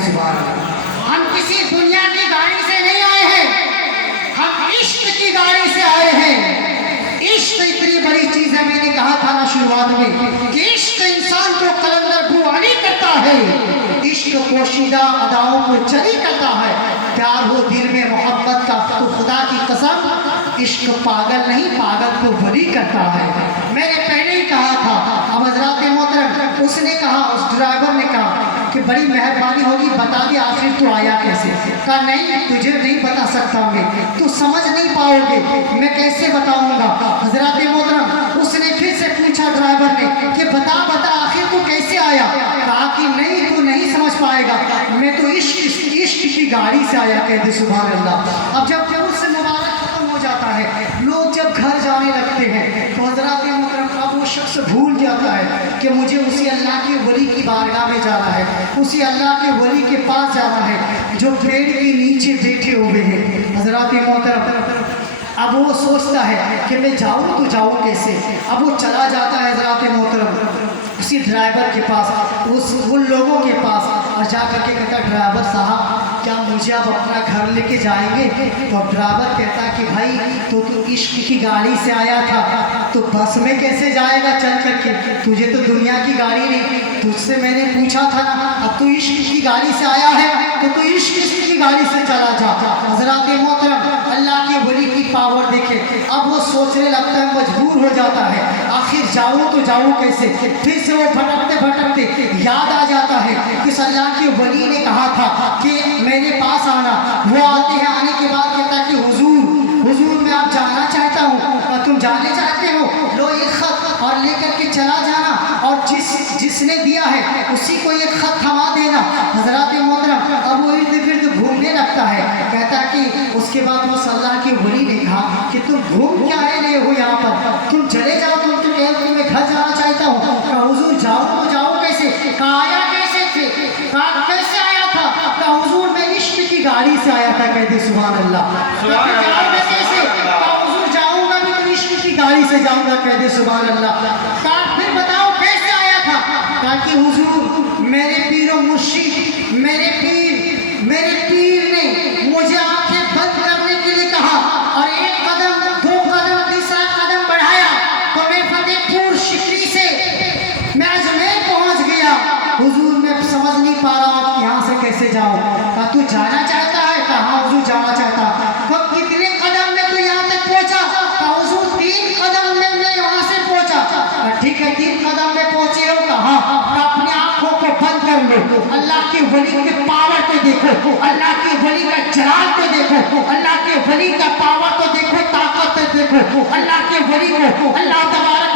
سبحان اللہ۔ ہم کسی دنیا کی گاڑی سے نہیں آئے ہیں، ہم عشق کی گاڑی سے آئے ہیں۔ عشق اتنی بڑی چیز ہے، میں نے کہا تھا نا شروعات میں کہ عشق انسان کو قلندر کو علی کرتا ہے، عشق پوشیدہ اداؤں کو جلی کرتا ہے۔ پیار ہو دل میں محبت کا تو خدا کی قسم عشق پاگل نہیں، پاگل کو ولی کرتا ہے۔ میں نے پہلے ہی کہا تھا، اب حضرات محترم اس نے کہا، اس ڈرائیور نے کہا کہ بڑی مہربانی ہوگی بتا دے آخر تو آیا کیسے؟ کہا نہیں تجھے نہیں بتا سکتا میں، تو سمجھ نہیں پاؤ گے، میں کیسے بتاؤں گا؟ حضرات محترم اس نے پھر سے پوچھا ڈرائیور نے کہ بتا آخر تو کیسے آیا؟ کہا کہ نہیں تو نہیں سمجھ پائے گا، میں تو عشق کی گاڑی سے آیا۔ کہتے سبحان اللہ۔ اب جب اس مبارک ختم ہو جاتا ہے، لوگ جب گھر جانے لگتے ہیں تو حضرات محترم اب وہ شخص بھول جاتا ہے کہ مجھے اسی اللہ کے ولی کی بارگاہ میں جانا ہے، اسی اللہ کے ولی کے پاس جانا ہے جو پیڑ کے نیچے بیٹھے ہوئے ہیں۔ حضرات محترم اب وہ سوچتا ہے کہ میں جاؤں تو جاؤں کیسے؟ اب وہ چلا جاتا ہے حضرات محترم اسی ڈرائیور کے پاس، ان لوگوں کے پاس، اور جا کر کے کہتا ڈرائیور صاحب کیا مجھے اب اپنا گھر لے کے جائیں گے؟ تو ڈرائیور کہتا کہ بھائی تو عشق کی گاڑی سے آیا تھا تو بس میں کیسے جائے گا چل کر کے؟ تجھے تو دنیا کی گاڑی نہیں، تجھ سے میں نے پوچھا تھا نا، اب تو عشق کی گاڑی سے آیا ہے تو عشق کی گاڑی سے چلا جا۔ حضرات محترم اللہ کے ولی کی پاور دیکھے، اب وہ سوچنے لگتا ہے، مجبور ہو جاتا ہے آخر جاؤں تو جاؤں کیسے؟ پھر سے وہ بھٹکتے یاد آ جاتا ہے کہ اللہ کے ولی نے کہا تھا کہ میرے پاس آنا۔ وہ آتے ہیں، آنے کے بعد کہتا ہے کہ حضور میں آپ جاننا چاہتا ہوں۔ تم جانے چاہتے ہو؟ لو ایک خط اور لے کر کے چلا جانا، اور جس نے دیا ہے اسی کو ایک خط تھما دینا۔ حضرات محترم اب وہ ارد گرد گھومنے لگتا ہے، کہتا ہے کہ اس کے بعد وہ اللہ کے ولی نے کہا کہ تم گھوم کیا رہے ہو یہاں پر؟ تم چلے جاؤ، تم تو کہو کہ میں گھر جانا چاہتا ہوں۔ کہا حضور جاؤ تو جاؤ کیسے؟ کہا آیا کیسے تھے؟ کہا کیسے آیا تھا؟ کہا حضور میں عشق کی گاڑی سے آیا تھا۔ کہتے سبحان اللہ۔ جاؤں گا کیسے؟ کہا حضور جاؤں گا بھی تو عشق کی گاڑی سے جاؤں گا۔ کہتے سبحان اللہ۔ کہا پھر بتاؤ کیسے آیا تھا؟ کہا کہ حضور میرے پیر و مرشد، میرے پیر نے مجھے آنکھیں بند کرنے کے لیے کہا، اور ایک قدم، دو قدم، تیسرا قدم بڑھایا تو میں فتح پور شکری سے میں اجمیر پہنچ گیا۔ حضور میں سمجھ نہیں پا رہا ہوں یہاں سے کیسے جاؤں۔ کہا تو جانا چاہتا ہے؟ کہا ہاں حضور جانا چاہتا۔ کہا کتنے قدم میں تو یہاں تک پہنچا؟ کہا حضور 3 قدم میں میں یہاں سے پہنچا۔ کہا ٹھیک ہے 3 قدم میں پہنچے ہو؟ کہا کہا اپنی آنکھوں کو بند کر لو، اللہ کے ولی کے پاور کو دیکھو، اللہ کے ولی کا جلال کو دیکھو، اللہ کے ولی کا پاور کو دیکھو، طاقت کو دیکھو، اللہ کے ولی کو اللہ تبارک